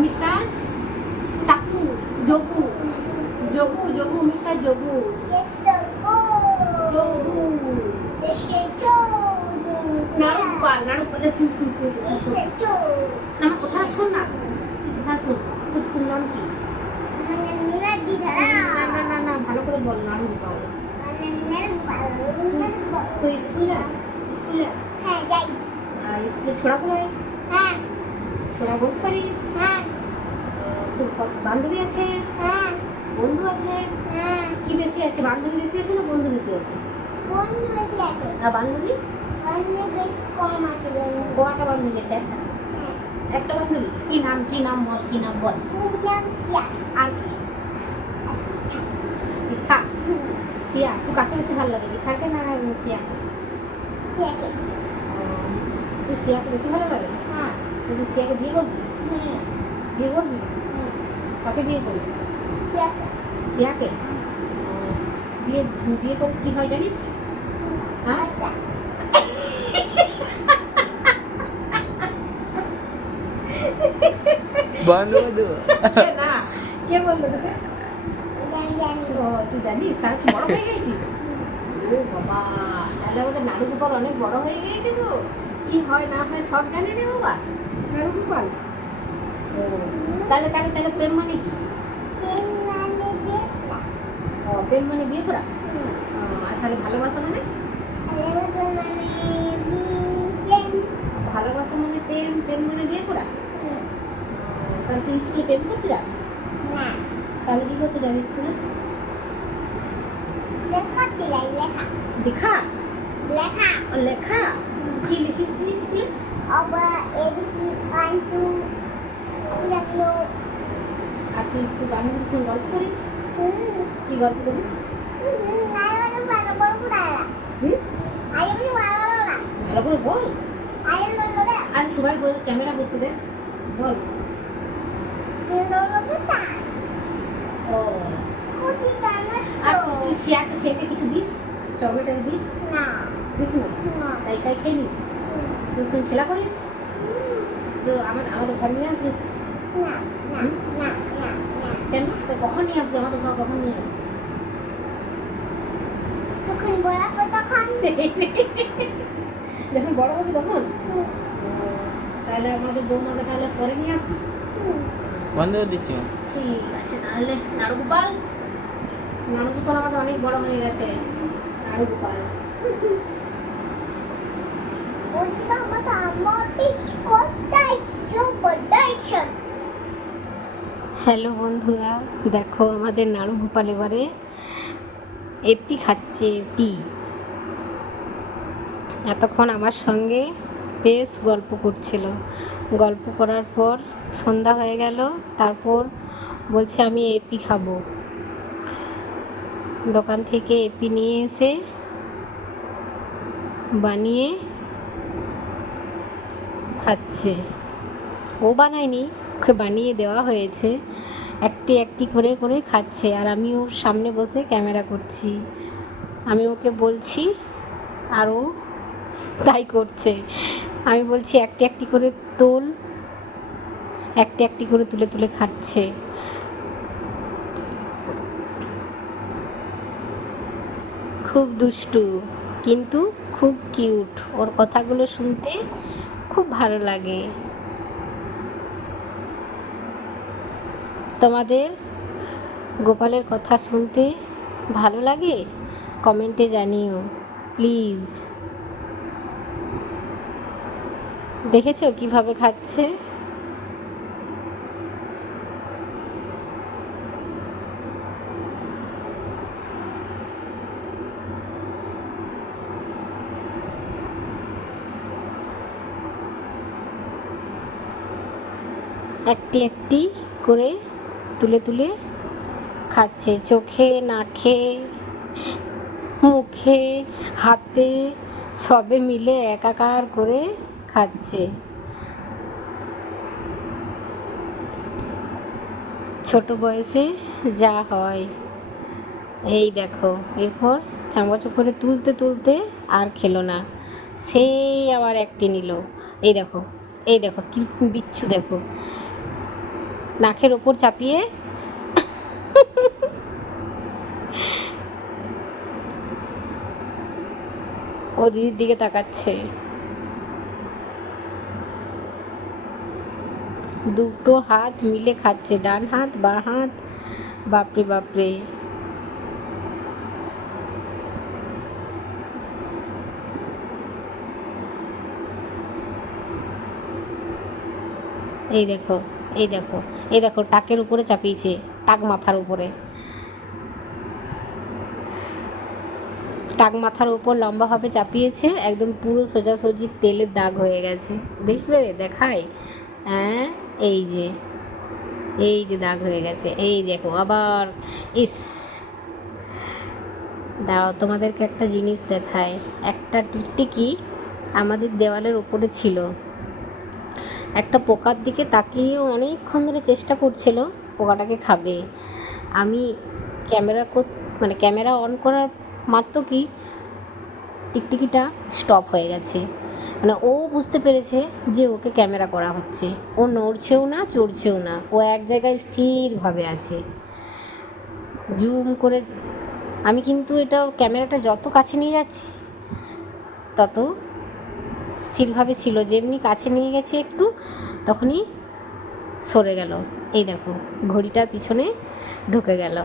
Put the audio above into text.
Mister টাকু যোগু যোগু যোগু মিস্টার যোগু নাড়ু গোপাল নাড়ু শুন শুন আমার কথা শোন না তুই কথা শোন তোর নাম কি? না না না ভালো করে বল নাড়ু গোপাল তো স্কুলে আস স্কুলে আস। আর স্কুলে ছোড়া পড়ায় ছোড়া বলতে পারিস আহ, তোর বান্ধবী আছে? বন্ধু আছে? কি বেশি আছে বান্ধবী বেশি আছে না বন্ধু বেশি আছে? আর বান্ধবী? কম আছে কটা বান্ধবী আছে? একটা। একটা বান্ধবী? কি নাম কি নাম বল কি নাম বল? নাম সিয়া। আর কি? দীক্ষা সিয়া তুই কাকে বেশি ভালো লাগে দীক্ষাকে না সিয়াকে? তুই সিয়াকে বেশি ভালো লাগে? হ্যাঁ তুই সিয়াকে বিয়ে করবি? বিয়ে করবি? হুম কাকে বিয়ে করবি? সিয়াকে। সিয়াকে? বিয়ে বিয়ে করে কি হয় জানিস? হ্যাঁ? বন্ধ কে না? কে বলল তোকে? জানি জানি। ও তুই জানিস তারা বড় হয়ে গেছিস? ও বাবা তাহলে আমাদের নাড়ু গোপাল অনেক বড় হয়ে গিয়েছে তো। কি হয় না হয় সব জানে রে বাবা। নাড়ু তাহলে তাহলে তাহলে প্রেম মানে কি? মানে ও প্রেম মানে বিয়ে করা? আর তাহলে ভালোবাসা মানে? মানে ভালোবাসা মানে প্রেম প্রেম মানে বিয়ে করা? তাহলে তুই স্কুলে প্রেম করতে যাস? তাহলে কি করতে যাবি স্কুলে? লেখা। লেখা? লেখা। লেখা? কি লিখিস তুই স্কুলে? আর তুই তুই বান্ধবীর সঙ্গে গল্প করিস? কি গল্প করিস? ভালো করে বল। আজ সবাই বল ক্যামেরা করতে দে। বল। ও। আর তুই- শিয়াকে সেকে কিছু দিস? চকলেট দিস? না। দিস না। তাই তাই খেয়ে নিস? তুই সঙ্গে খেলা করিস? তো আমাদের আমাদের ঘর নিয়ে আসবি? না না না না না কেন? তো কখন নিয়ে আসবি? আমাদের ঘর কখন নিয়ে আসবি? তখন। যখন বড় হবি তখন? ও, তাহলে আমাদের বৌমাকে তাহলে পরে নিয়ে আসবি? বন্ধ করে দিচ্ছি ঠিক আছে তাহলে নাড়ু গোপাল নাড়ু গোপাল আমাদের অনেক বড় হয়ে গেছে। নাড়ু গোপাল ওই বাবা তো আমার বিস্কুটটা সুপার ডাইশন হ্যালো বন্ধুরা, দেখো আমাদের নাড়ু গোপাল এবারে এপি খাচ্ছে, এপি। এতক্ষণ আমার সঙ্গে বেশ গল্প করছিল। গল্প করার পর সন্ধ্যা হয়ে গেল, তারপর বলছে আমি এপি খাব। দোকান থেকে এপি নিয়ে এসে বানিয়ে খাচ্ছে। ও বানায়নি, ওকে বানিয়ে দেওয়া হয়েছে। একটি একটি করে করে খাচ্ছে আর আমি ওর সামনে বসে ক্যামেরা করছি। আমি ওকে বলছি, আর ও তাই করছে। আমি বলছি, একটি একটি করে তোল, একটি একটি করে তুলে তুলে খাচ্ছে। খুব দুষ্টু, কিন্তু খুব কিউট। ওর কথাগুলো শুনতে খুব ভালো লাগে। তোমাদের গোপালের কথা শুনতে ভালো লাগে? কমেন্টে জানিও, প্লিজ। দেখেছ কীভাবে খাচ্ছে? একটি একটি করে তুলে তুলে খাচ্ছে। চোখে, নাকে, মুখে, হাতে সবে মিলে একাকার করে খাচ্ছে। ছোট বয়সে যা হয়। এই দেখো, এরপর চামচ করে তুলতে তুলতে আর খেলো না। সেই আবার একটি নিল। এই দেখো এই দেখো, কি বিচ্ছু দেখো। নাকের ওপর চাপিয়ে ও দিদির দিকে তাকাচ্ছে। দুটো হাত মিলে খাচ্ছে, ডান হাত, বা হাত, বাপরে বাপরে। এই দেখো। এই দেখো এই দেখো, টাকের উপরে চাপিয়েছে, টাক মাথার উপরে। টাক মাথার উপর লম্বাভাবে চাপিয়েছে, একদম পুরো সোজাসুজি তেলের দাগ হয়ে গেছে। দেখবে? দেখায়? হ্যাঁ? এই যে এই যে দাগ হয়ে গেছে। এই দেখো, আবার, ইস। দাঁড়াও, তোমাদেরকে একটা জিনিস দেখায়। একটা টিকটিকি আমাদের দেওয়ালের উপরে ছিল। একটা পোকার দিকে তাকিয়ে অনেকক্ষণ ধরে চেষ্টা করছিল পোকাটাকে খাবে। আমি ক্যামেরা মানে ক্যামেরা অন করার মাত্র কি টিকটিকিটা স্টপ হয়ে গেছে। মানে ও বুঝতে পেরেছে যে ওকে ক্যামেরা করা হচ্ছে। ও নড়ছেও না, চড়ছেও না। ও এক জায়গায় স্থিরভাবে আছে। জুম করে আমি কিন্তু এটা ক্যামেরাটা যত কাছে নিয়ে যাচ্ছি, তত স্থিরভাবে ছিল, যেমনি কাছে নিয়ে গেছি একটু, তখনই সরে গেল। এই দেখো, ঘড়িটার পিছনে ঢুকে গেল।